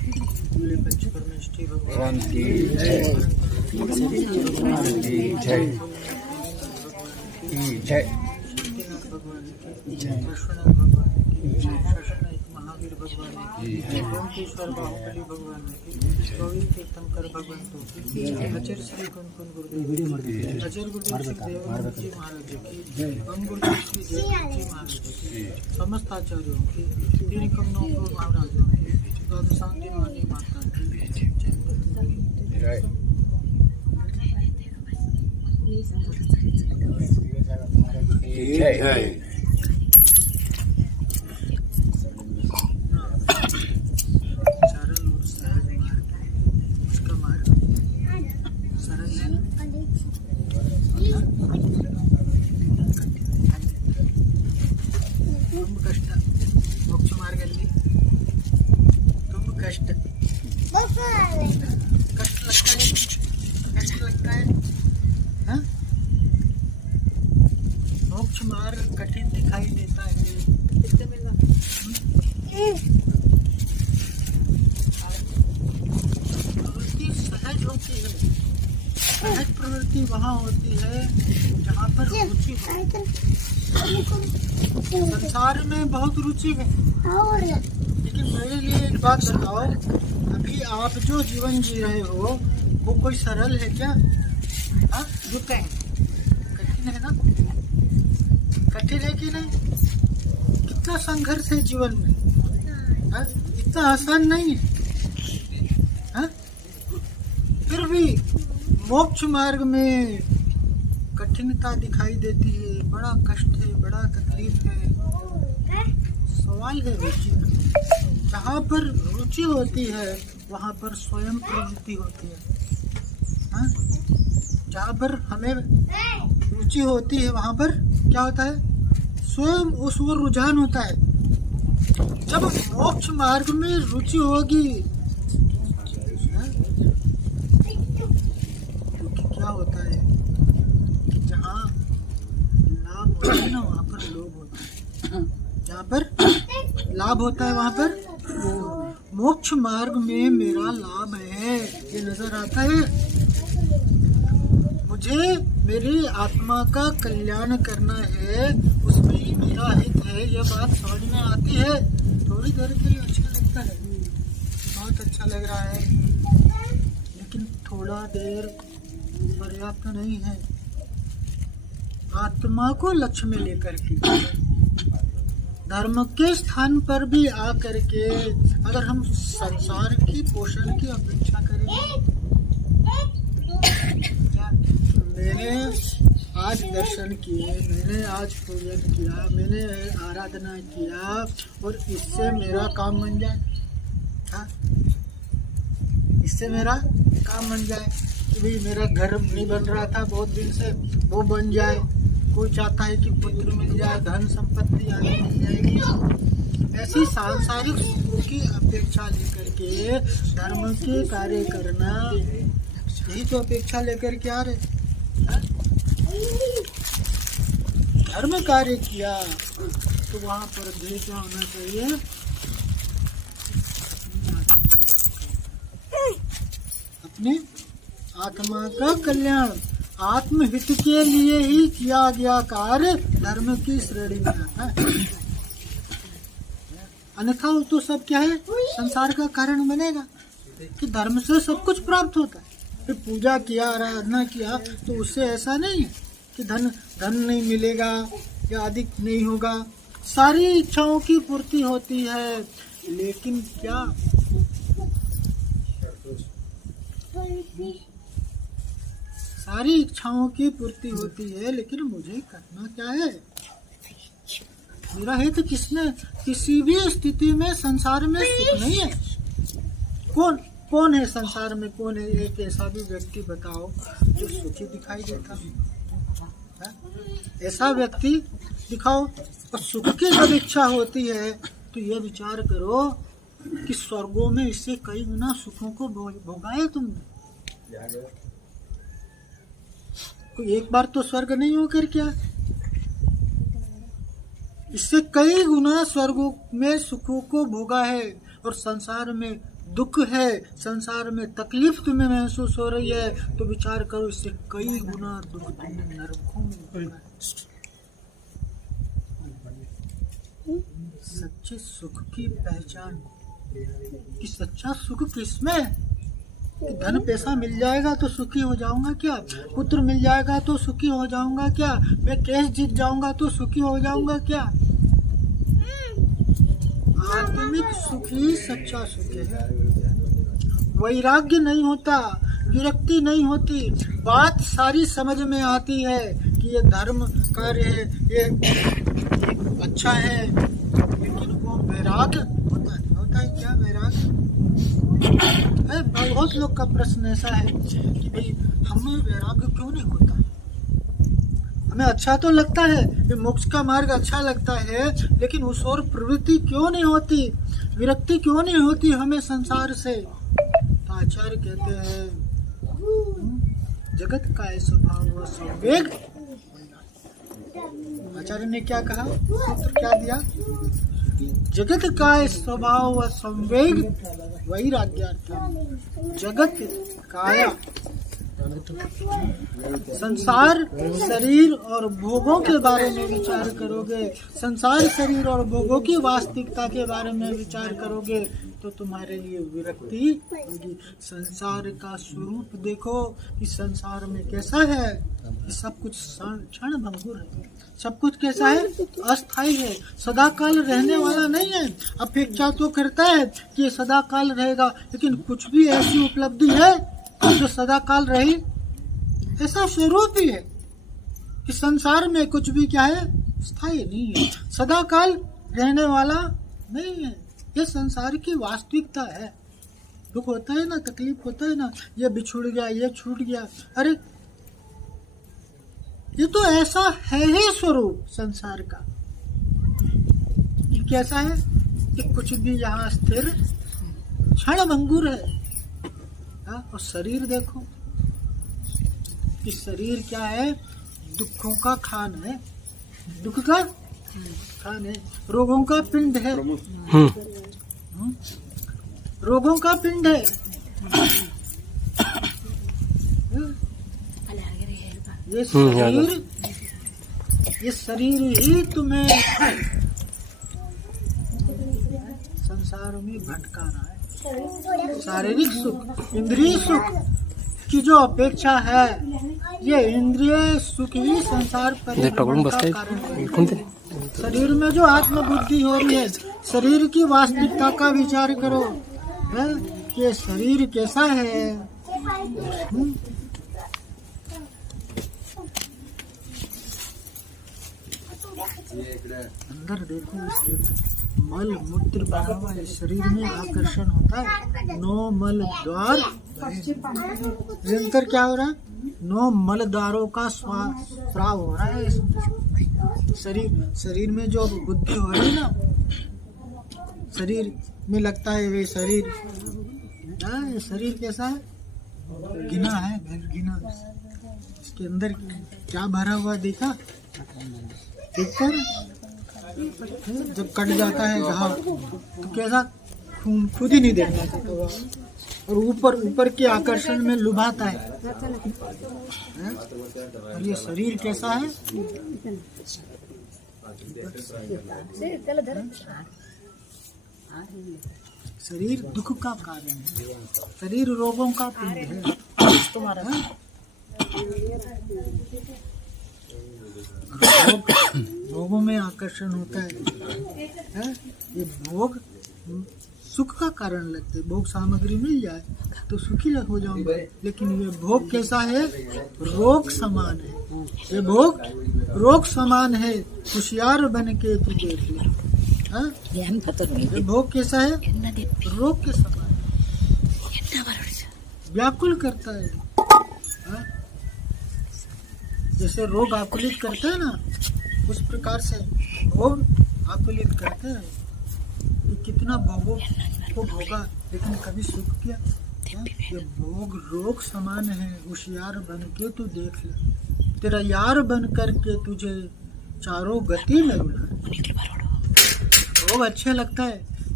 भगवान की जय, जय जय जय महावीर भगवान की, ओंकेश्वर बाहुबली भगवान की, गोविंद तीर्थंकर भगवान की, अजर श्री कुंकुन गुरुदेव की, अजर गुरुदेव श्री देवानंद जी महाराज की, बम गुरुदेव श्री देवानंद जी महाराज की, समस्त आचार्यों की, तीन कमनों को महाराजों की, द्वादशांति वाणी माता की जय। जय जय मोक्ष मार्ग कठिन दिखाई देता है। प्रवृत्ति सहज होती है, सहज प्रवृत्ति वहाँ होती है जहाँ पर रुचि हो। संसार में बहुत रुचि है, लेकिन मेरे लिए एक बात बताओ, अभी आप जो जीवन जी रहे हो वो कोई सरल है क्या? हाँ, जो कहें कठिन है ना, कठिन है कि नहीं? कितना संघर्ष है जीवन में, हाँ? इतना आसान नहीं है, हाँ? फिर भी मोक्ष मार्ग में कठिनता दिखाई देती है, बड़ा कष्ट है, बड़ा तकलीफ है। सवाल है रुचि का। जहाँ पर रुचि होती है वहाँ पर स्वयं प्रवृत्ति होती है, हाँ? जहाँ पर हमें रुचि होती है वहाँ पर क्या होता है? स्वयं उस ओर रुझान होता है। जब मोक्ष मार्ग में रुचि होगी, हाँ? क्योंकि क्या होता है कि जहाँ लाभ होता है ना वहाँ पर लोभ होता है, जहाँ पर लाभ होता है वहाँ पर मोक्ष मार्ग में मेरा लाभ है, ये नजर आता है। मुझे मेरी आत्मा का कल्याण करना है, उसमें ही मेरा हित है, ये बात समझ में आती है। थोड़ी देर के लिए अच्छा लगता है, बहुत अच्छा लग रहा है, लेकिन थोड़ा देर पर्याप्त नहीं है। आत्मा को लक्ष्य में लेकर के धर्म के स्थान पर भी आकर के अगर हम संसार की पोषण की अपेक्षा करें, मैंने आज दर्शन किए, मैंने आज पूजन किया, मैंने आराधना किया और इससे मेरा काम बन जाए, हाँ? इससे मेरा काम बन जाए कि भाई मेरा घर नहीं बन रहा था बहुत दिन से, वो बन जाए। कोई चाहता है कि पुत्र मिल जाए, धन संपत्ति आगे मिल जाएगी। ऐसी सांसारिक सुखों की अपेक्षा लेकर के धर्म के कार्य करना, यही तो अपेक्षा लेकर के आ रहे। धर्म कार्य किया तो वहाँ पर ध्येय क्या होना चाहिए? अपने आत्मा का कल्याण, आत्महित के लिए ही किया गया कार्य धर्म की श्रेणी में आता है। अन्यथा तो सब क्या है, संसार का कारण बनेगा कि धर्म से सब कुछ प्राप्त होता है। फिर पूजा किया, आराधना किया तो उससे ऐसा नहीं है कि धन नहीं मिलेगा या अधिक नहीं होगा। सारी इच्छाओं की पूर्ति होती है, लेकिन क्या सारी इच्छाओं की पूर्ति होती है, लेकिन मुझे करना क्या है? मेरा हित किसमें? किसी भी स्थिति में संसार में सुख नहीं है। कौन है संसार में? कौन है एक ऐसा भी व्यक्ति बताओ जो सुखी दिखाई देता है? ऐसा व्यक्ति दिखाओ। और सुख की जब इच्छा होती है तो यह विचार करो कि स्वर्गों में इससे कई गुना सुखों को भोगा है तुमने। कोई एक बार तो स्वर्ग नहीं होकर क्या, इससे कई गुना स्वर्गों में सुखों को भोगा है। और संसार में दुख है, संसार में तकलीफ तुम्हें महसूस हो रही है, तो विचार करो इससे कई गुना दुख तुमने नरकों में भोगा है। सच्चे सुख की पहचान कि सच्चा सुख किसमें है? कि धन पैसा मिल जाएगा तो सुखी हो जाऊंगा क्या? पुत्र मिल जाएगा तो सुखी हो जाऊंगा क्या? मैं केस जीत जाऊंगा तो सुखी हो जाऊंगा क्या? आत्मिक सुख ही सच्चा सुख है। वैराग्य नहीं होता, विरक्ति नहीं होती, बात सारी समझ में आती है कि ये धर्म कार्य है, ये अच्छा है, लेकिन वो वैराग्य होता नहीं। होता है क्या वैराग्य? बहुत लोग का प्रश्न ऐसा है कि भाई हमें वैराग्य क्यों नहीं होता? हमें अच्छा तो लगता है कि मोक्ष का मार्ग अच्छा लगता है, लेकिन उस ओर प्रवृत्ति क्यों नहीं होती, विरक्ति क्यों नहीं होती हमें संसार से? तो आचार्य कहते हैं जगत का स्वभाव व संवेग। आचार्य ने क्या कहा, क्या दिया? जगत का स्वभाव व संवेग वैराग्यार्थम। जगत काया संसार शरीर और भोगों के बारे में विचार करोगे, संसार शरीर और भोगों की वास्तविकता के बारे में विचार करोगे तो तुम्हारे लिए विरक्ति होगी। संसार का स्वरूप देखो कि संसार में कैसा है कि सब कुछ क्षण भंगुर है, सब कुछ कैसा है? अस्थायी है, सदा काल रहने वाला नहीं है। अपेक्षा तो करता है कि सदा काल रहेगा, लेकिन कुछ भी ऐसी उपलब्धि है जो सदा काल रही? ऐसा स्वरूप ही है कि संसार में कुछ भी क्या है? स्थायी नहीं है, सदा काल रहने वाला नहीं है। ये संसार की वास्तविकता है। दुख होता है ना, तकलीफ होता है ना, ये बिछुड़ गया, ये छूट गया, अरे ये तो ऐसा है ही स्वरूप संसार का। कैसा है कि कुछ भी यहाँ स्थिर क्षण भंगुर है। और शरीर देखो कि शरीर क्या है? दुखों का खान है, दुख का खान है, रोगों का पिंड है, रोगों का पिंड है। ये शरीर ही तुम्हें संसार में भटका रहा है। शारीरिक सुख, इंद्रिय सुख की जो अपेक्षा है, ये इंद्रिय सुख ही संसार पर कारण है। शरीर में जो आत्मबुद्धि हो रही है, शरीर की वास्तविकता का विचार करो है? ये शरीर कैसा है? अंदर देखो, इसके मल मूत्र बना हुआ है, शरीर में आकर्षण होता है। 9 मल द्वार, निरंतर क्या हो रहा है? 9 मल द्वारों का स्राव हो रहा है। शरीर में जो बुद्धि हो रही है ना, शरीर में लगता है वे शरीर, ये शरीर कैसा है? गिना है, गिना। इसके अंदर क्या भरा हुआ दिखता है? जब कट जाता है घाव तो कैसा खून खुद ही नहीं देखना चाहता, और ऊपर के आकर्षण में लुभाता है। और ये शरीर कैसा है? शरीर दुख का कारण है, शरीर रोगों का पिंड है। भोगों में आकर्षण होता है? ये भोग सुख का कारण लगते हैं। भोग सामग्री मिल जाए तो सुखी हो जाऊंगा, लेकिन ये भोग कैसा है? रोग समान है। ये भोग रोग समान है, होशियार बन के तू देख ले। ये भोग कैसा है? रोग के समान, व्याकुल करता है। जैसे रोग आकुलित करते हैं ना, उस प्रकार से भोग आकुलित करते हैं। तो कितना भोगों को भोगा, लेकिन कभी सुख किया? ये भोग रोग समान है, होशियार बन के तू देख ले। तेरा यार बन करके तुझे चारों गति में रुला। भोग अच्छे लगता है,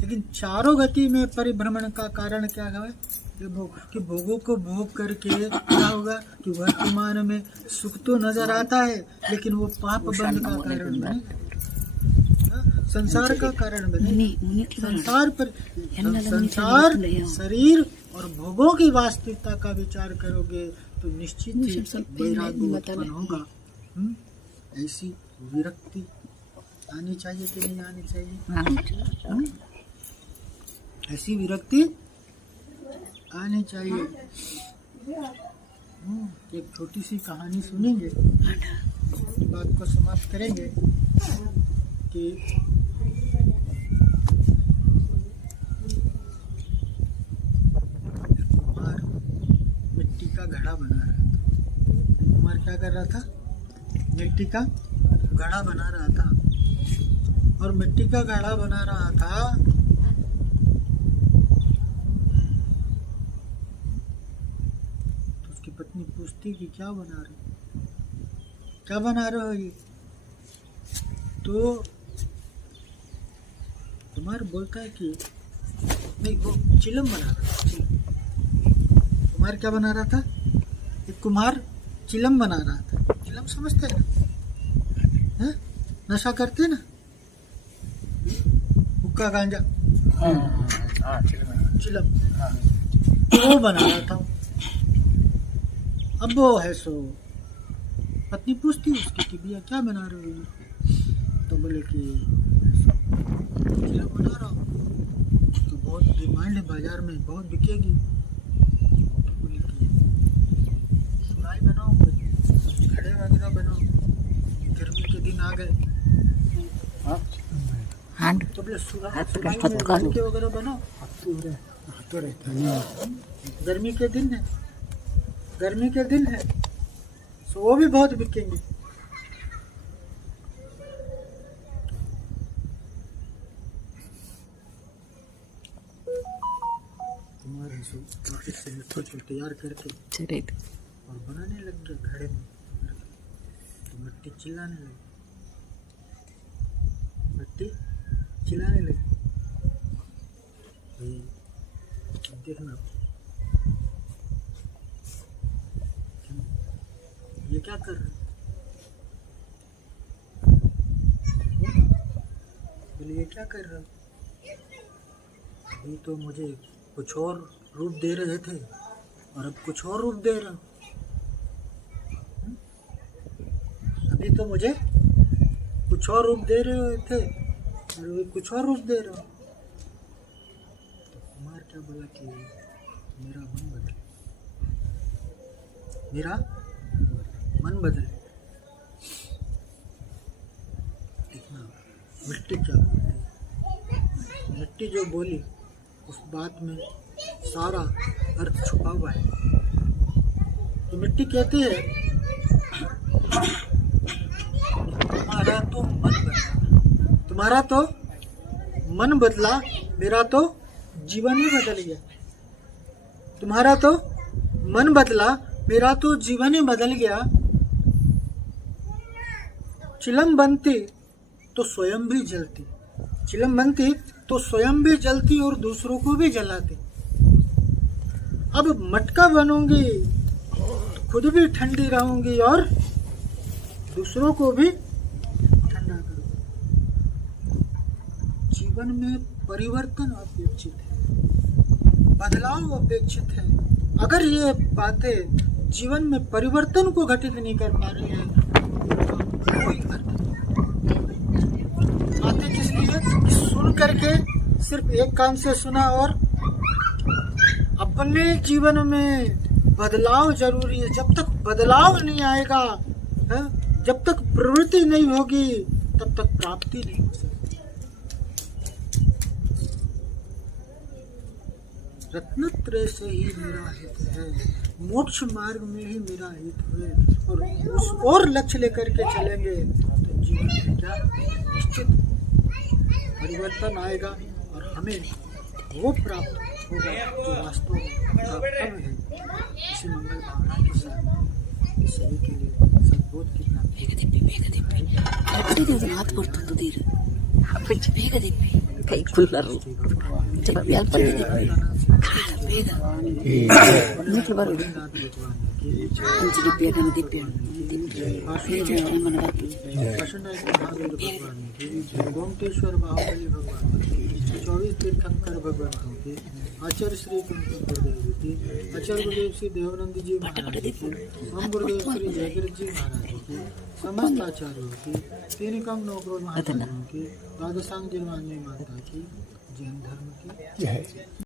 लेकिन चारों गति में परिभ्रमण का कारण क्या है कि भोगों को भोग करके क्या होगा कि वर्तमान में सुख तो नजर आता है लेकिन वो पाप बंध का कारण बने, संसार का कारण बने। संसार शरीर और भोगों की वास्तविकता का विचार करोगे तो निश्चित ही वैराग्य उत्पन्न होगा। ऐसी विरक्ति आनी चाहिए कि नहीं आनी चाहिए? ऐसी विरक्ति आनी चाहिए। एक छोटी सी कहानी सुनेंगे, बात को समाप्त करेंगे कि कुमार मिट्टी का घड़ा बना रहा था। कुमार क्या कर रहा था? मिट्टी का घड़ा बना रहा था। और मिट्टी का घड़ा बना रहा था तो उसकी पत्नी पूछती कि क्या बना रहे हो ये? तो कुमार बोलता है कि नहीं, वो चिलम बना रहा था। कुमार क्या बना रहा था? एक कुमार चिलम बना रहा था। चिलम समझते हैं ना? नशा करते ना, हुक्का गांजा, चिलम, वो बना रहा था। अब वो है सो पत्नी पूछती उसकी कि भैया क्या बना रहे हो? तो बोले कि चिलम बना रहा हूँ, तो बहुत डिमांड है बाजार में, बहुत बिकेगी। तो बोले कि सुराई बनाओ, घड़े वगैरह बनाओ, गर्मी के दिन आ गए। तो बोले सुराई वगैरह बनाओ, गर्मी के दिन है, तो वो भी बहुत बिकेंगे। तुम्हारे से तैयार करके और बनाने लग गया घड़े में। तो मिट्टी चिल्लाने लगी। देखना ये क्या कर रहे? बोले ये क्या कर रहे हो? अभी तो मुझे कुछ और रूप दे रहे थे और अब कुछ और रूप दे रहे हो। अभी तो मुझे कुछ और रूप दे रहे थे और अभी कुछ और रूप दे रहे हो। तो कुमार क्या बोला कि मेरा मन बदले। देखना मिट्टी क्या बोलती है। मिट्टी जो बोली उस बात में सारा अर्थ छुपा हुआ है। तो मिट्टी कहती है तुम्हारा तो मन बदला, मेरा तो जीवन ही बदल गया। तुम्हारा तो मन बदला, मेरा तो जीवन ही बदल गया। चिलम बनती तो स्वयं भी जलती और दूसरों को भी जलाती। अब मटका बनूंगी तो खुद भी ठंडी रहूंगी और दूसरों को भी ठंडा करूंगी। जीवन में परिवर्तन अपेक्षित है, बदलाव अपेक्षित है। अगर ये बातें जीवन में परिवर्तन को घटित नहीं कर पा रही है तो कोई अर्थ नहीं। बातें किस लिए? सुन करके सिर्फ एक कान से सुना और अपने जीवन में बदलाव जरूरी है। जब तक बदलाव नहीं आएगा, जब तक प्रवृत्ति नहीं होगी, तब तक प्राप्ति नहीं हो सकती। रत्नत्रय से ही मेरा हित है, मोक्ष मार्ग में ही मेरा हित है, और उस और लक्ष्य लेकर के चलेंगे तो जीवन में क्या निश्चित परिवर्तन आएगा और हमें वो प्राप्त होगा जो वास्तव में प्राप्त है। इसी मंगल भावना के साथ सभी के लिए सद्बोध की प्राप्ति। Kay kularu. Coba biar pergi. Ini keluar itu. Anjir biar nanti biar. Ini jangan mana batu. Gomateshwara Baahubali भगवान की 24 तीर्थंकर भगवान की आचार्य श्री गुरुदेव की आचार्य गुरुदेव श्री देवानंद जी महाराज की हम गुरुदेव श्री जयगिरि जी महाराज की समस्त आचार्यों की तीन कम नौकरों महाराजों की द्वादशांग जिनवानी माता की जैन धर्म की जय।